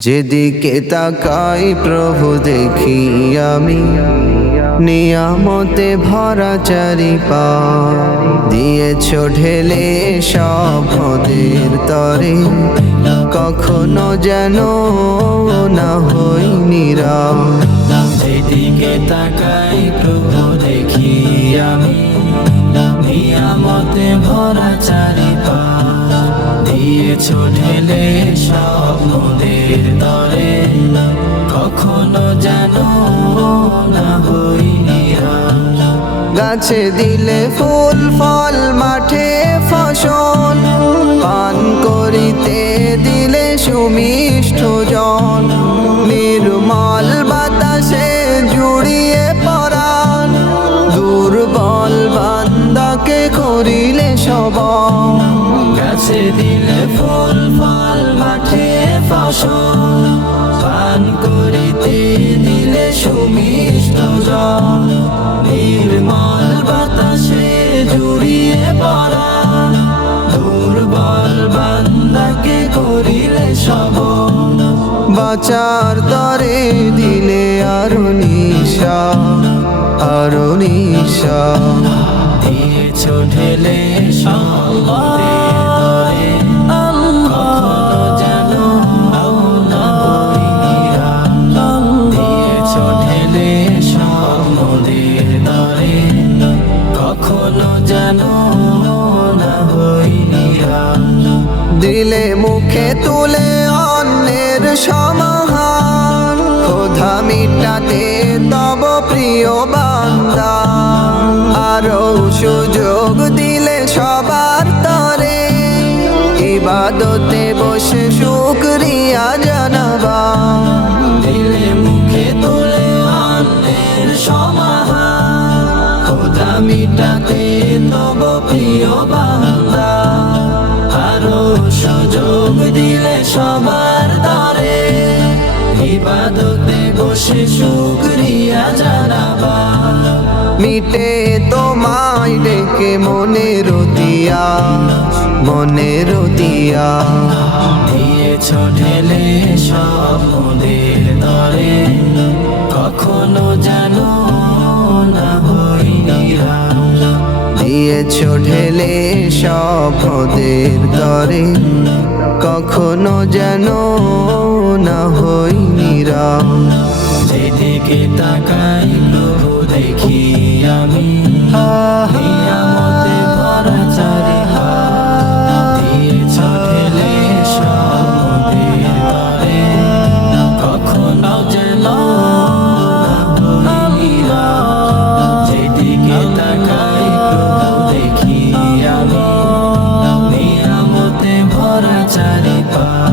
যেদিকে তাকাই প্রভু দেখি আমি, নিয়ামতে ভরা চারিপাশ। দিয়েছ ঢেলে সব নদের তরে, কখনো যেন না হই নিরাশ। যেদিকে তাকাই প্রভু দেখি আমি, নিয়ামতে ভরা চারিপাশ। দিয়েছ ঢেলে সব নদের তরে, কখনো যেন না হই নিরাশ। গাছে দিলে ফুল ফল, মাঠে ফসল, পান করিতে দিলে সুমিষ্ট জল। নির্মল বাতাসে জুড়িয়ে পরাণ, দুর্বল বান্দাকে করিলে সবল। গাছে দিলে ফুল ফল, মাঠে ফসল, পান করিতে দিলে সুমিষ্ট জল। নির্মল বাতাসে জুড়িয়ে পরাণ, দুর্বল বান্দাকে করিলে সবল। বাঁচার তরে দিলে আরো নিশা, আরো নিশা। দিয়েছ ঢেলে সব নদের তরে, কখনো যেন না হই নিরাশ। দিয়েছ ঢেলে সব নদের তরে, কখনো যেন না হই নিরাশ। দিলে মুখে তুলে অন্যের সমাহার, ক্ষুধা মিটাতে তব প্রিয় বান্দা। আরো সুযোগ দিলে সবার তরে, ইবাদতে বসে শুকরিয়া জানাবা। দিলে মুখে তুলে অন্যের সমাহার, ক্ষুধা মিটাতে তব প্রিয় বান্দা। আরো সুযোগ দিলে সবার তরে, ইবাদতে বসে শুকরিয়া জানাবা। মিটে তোমায় ডেকে মনের দিয়া, মনের দিয়া। দিয়েছ ঢেলে সব নদের তরে, কখনো যেন না হই নিরাশ। দিয়েছ ঢেলে সব নদের তরে, কখনো যেন না হই নিরাশ। যেদিকে তাকাই প্রভু দেখি আমি, নিয়ামতে ভরা চারিপাশ। দিয়েছ ঢেলে সব নদের তরে, কখনো যেন না হই নিরাশ। যেদিকে তাকাই প্রভু দেখি আমি, নিয়ামতে ভরা চারিপাশ।